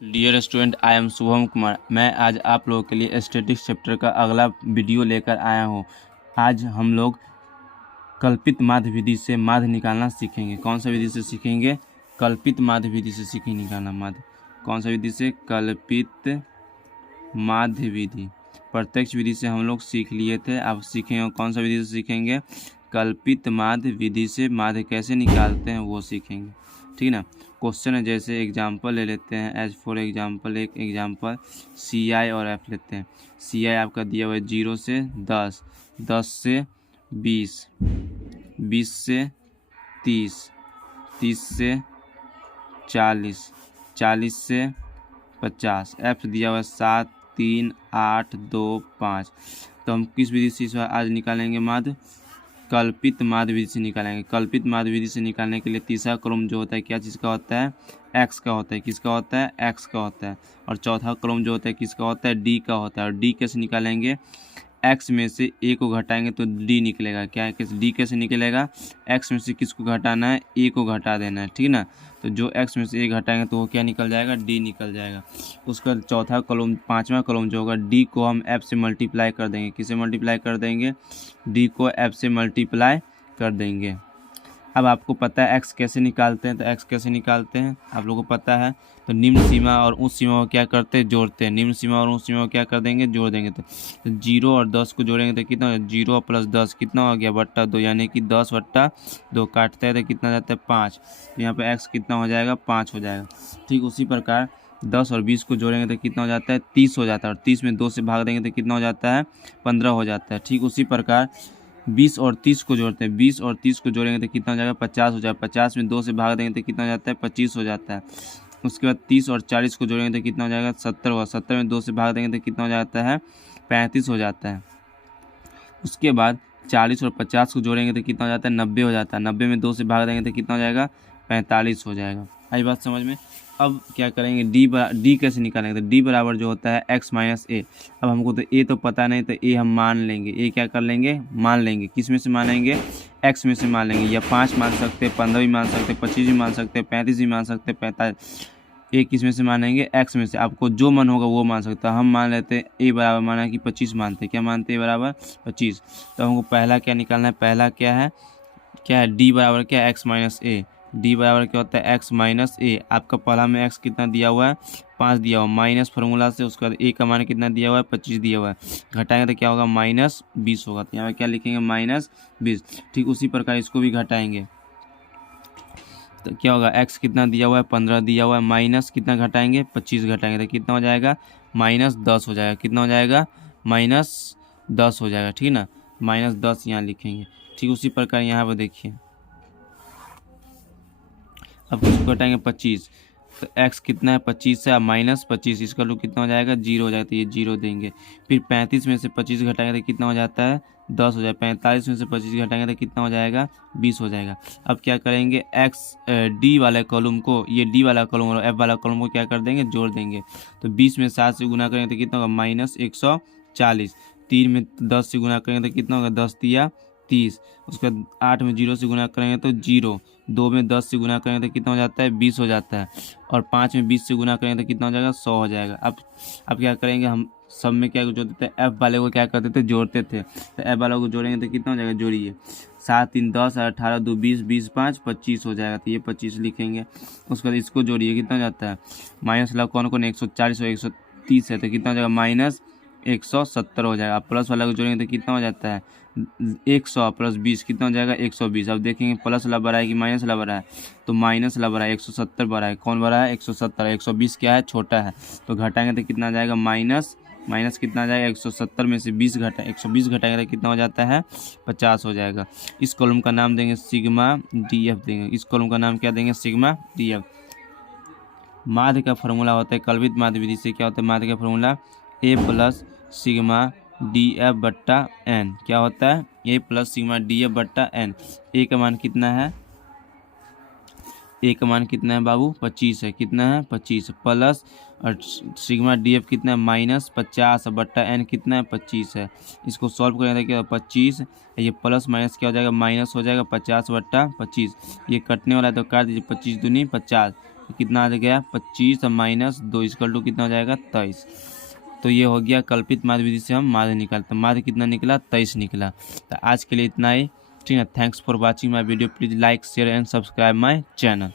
Dear student, I am Shubham Kumar. मैं आज आप लोगों के लिए स्टैटिस्टिक्स चैप्टर का अगला वीडियो लेकर आया हूँ। आज हम लोग कल्पित माध्य विधि से माध्य निकालना सीखेंगे। कौन सा विधि से सीखेंगे? कल्पित माध्य विधि से सीखेंगे निकालना माध्य। कौन सा विधि से? कल्पित माध्य विधि। प्रत्यक्ष विधि से हम लोग सीख लिए थे, अब सीखेंगे कौन सा विधि से सीखेंगे? कल्पित माध्य विधि से माध्य कैसे निकालते हैं वो सीखेंगे, ठीक ना। क्वेश्चन है, जैसे एग्जांपल ले लेते हैं। एज फॉर एग्जांपल, एक एग्जांपल CI और F लेते हैं। CI आपका दिया हुआ है 0 से 10, 10 से 20, 20 से 30, 30 से 40, 40 से 50। F दिया हुआ है 7, 3, 8, 2, 5। तो हम किस विधि से आज निकालेंगे माध्य? कल्पित माध्य विधि से निकालेंगे। कल्पित माध्य विधि से निकालने के लिए तीसरा क्रम जो होता है क्या चीज़ का होता है? एक्स का होता है। किसका होता है? एक्स का होता है। और चौथा क्रम जो होता है किसका होता है? डी का होता है। और डी कैसे निकालेंगे? एक्स में से ए को घटाएंगे तो डी निकलेगा। क्या है? कैसे डी कैसे निकलेगा? एक्स में से किसको घटाना है? ए को घटा देना है, ठीक ना। तो जो एक्स में से ए घटाएंगे तो वो क्या निकल जाएगा? डी निकल जाएगा। उसका चौथा कॉलम, पांचवा कॉलम जो होगा, डी को हम एफ से मल्टीप्लाई कर देंगे। किससे मल्टीप्लाई कर देंगे? डी को एफ से मल्टीप्लाई कर देंगे। अब आपको पता है एक्स कैसे निकालते हैं, तो एक्स कैसे निकालते हैं आप लोगों को पता है। तो निम्न सीमा और उच्च सीमा को क्या करते हैं? जोड़ते हैं। निम्न सीमा और उच्च सीमा को क्या कर देंगे? जोड़ देंगे। तो 0 और 10 को जोड़ेंगे तो कितना हो? 0 + 10 कितना हो गया? /2, यानी कि 10/2 काटते हैं तो कितना जाता है? 5। तो यहाँ पे एक्स कितना हो जाएगा? 5 हो जाएगा। ठीक उसी प्रकार 10 और 20 को जोड़ेंगे तो कितना हो जाता है? 30 हो जाता है। और 30 में 2 से भाग देंगे तो कितना हो जाता है? 15 हो जाता है। ठीक उसी प्रकार 20 और 30 को जोड़ते हैं। 20 और 30 को जोड़ेंगे तो कितना हो जाएगा? 50 हो जाएगा। 50 में 2 से भाग देंगे तो कितना हो जाता है? 25 हो जाता है। उसके बाद 30 और 40 को जोड़ेंगे तो कितना हो जाएगा? 70 होगा। 70 में 2 से भाग देंगे तो कितना हो जाता है? 35 हो जाता है। उसके बाद 40 और 50 को जोड़ेंगे तो कितना हो जाता है? 90 हो जाता है। 90 में 2 से भाग देंगे तो कितना हो जाएगा? 45 हो जाएगा। आई बात समझ में? अब क्या करेंगे? डी कैसे निकालेंगे? तो डी बराबर जो होता है x - a। अब हमको तो ए तो पता नहीं, तो ए हम मान लेंगे। ए क्या कर लेंगे? मान लेंगे। किस में से मानेंगे? x में से मान लेंगे। या 5 मान सकते हैं, 15 भी मान सकते हैं, 25 भी मान सकते हैं, 35 भी मान सकते हैं, 45। ए किस में से मानेंगे? एक्स में से। आपको जो मन होगा वो मान सकता है। हम मान लेते हैं ए बराबर, माना कि 25 मानते हैं। क्या मानते हैं? बराबर 25। तो हमको पहला क्या निकालना है? पहला क्या है? डी बराबर क्या है? x - a। डी बराबर क्या होता है? x - a। आपका पहला में x कितना दिया हुआ है? 5 दिया हुआ, माइनस फार्मूला से। उसके बाद a का मान कितना दिया हुआ है? 25 दिया हुआ है। घटाएंगे तो क्या होगा? -20 होगा। तो यहाँ पे क्या लिखेंगे? -20। ठीक उसी प्रकार इसको भी घटाएंगे तो क्या होगा? x कितना दिया हुआ है? 15 दिया हुआ है। माइनस कितना घटाएंगे? 25 घटाएंगे तो कितना हो जाएगा? -10 हो जाएगा। कितना हो जाएगा? -10 हो जाएगा, ठीक ना। -10 यहाँ लिखेंगे। ठीक उसी प्रकार यहाँ पर देखिए, अब किसको घटाएंगे? 25। तो x कितना है? 25 है। -25, इसका लोग कितना हो जाएगा? 0 हो जाएगा। तो ये 0 देंगे। फिर 35 में से 25 घटाएंगे तो कितना हो जाता है? 10 हो जाएगा। 45 में से 25 घटाएंगे तो कितना हो जाएगा? 20 हो जाएगा। अब क्या करेंगे? डी वाले कॉलम को, ये डी वाला कॉलम और एफ वाला कॉलम को क्या कर देंगे? जोड़ देंगे। तो 20 में 7 से गुना करेंगे तो कितना होगा? -140। 3 में 10 से गुना करेंगे तो कितना होगा? 10 तिया 30। उसके बाद 8 में 0 से गुना करेंगे तो 0। 2 में 10 से गुना करेंगे तो कितना हो जाता है? 20 हो जाता है। और 5 में 20 से गुना करेंगे तो कितना हो जाएगा? 100 हो जाएगा। अब क्या करेंगे? हम सब में क्या जोड़ते थे? एफ वाले को क्या करते थे? जोड़ते थे। तो एफ वाले को जोड़ेंगे तो कितना हो जाएगा? जोड़िए। 7 3 10, 18 2 20, 20 5 25 हो जाएगा। तो ये 25 लिखेंगे। उसके बाद इसको जोड़िए, कितना हो जाता है? माइनस वाला कौन कौन? 140 और 130 है तो कितना हो जाएगा? -170 हो जाएगा। प्लस वाला को जोड़ेंगे तो कितना हो जाता है? 100 + 20 कितना हो जाएगा? 120। अब देखेंगे प्लस वाला बड़ा है कि माइनस वाला बड़ा है? तो माइनस वाला बड़ा है। 170 बड़ा है। कौन बड़ा है? 170। 120 क्या है? छोटा है। तो घटाएंगे तो कितना आ जाएगा? माइनस कितना आ जाएगा? 170 में से 120 घटाएंगे तो कितना हो जाता है? 50 हो जाएगा। इस कॉलम का नाम देंगे सिग्मा DF देंगे। इस कॉलम का नाम क्या देंगे? Sigma DF। माध्य का फॉर्मूला होता है कल्पित माध्य विधि से। क्या होता है माध्य का फॉर्मूला? a + sigma DF/n। क्या होता है? a + sigma DF/n। a का मान कितना है? a का मान कितना है बाबू? 25 है। कितना है? 25 प्लस, और सिग्मा DF कितना है? -50/n कितना है? 25 है। इसको सॉल्व करेंगे तो क्या? 25, ये प्लस माइनस क्या हो जाएगा? माइनस हो जाएगा। 50/25। ये कटने वाला है तो काट दीजिए। 25 दूनी 50, तो कितना आ गया 25 और -2 इक्वल टू कितना हो जाएगा 23। तो ये हो गया कल्पित माध्य विधि से हम माध्य निकालते। माध्य कितना निकला 23 निकला। तो आज के लिए इतना ही। ठीक है, thanks for watching my video. Please like share and subscribe my channel.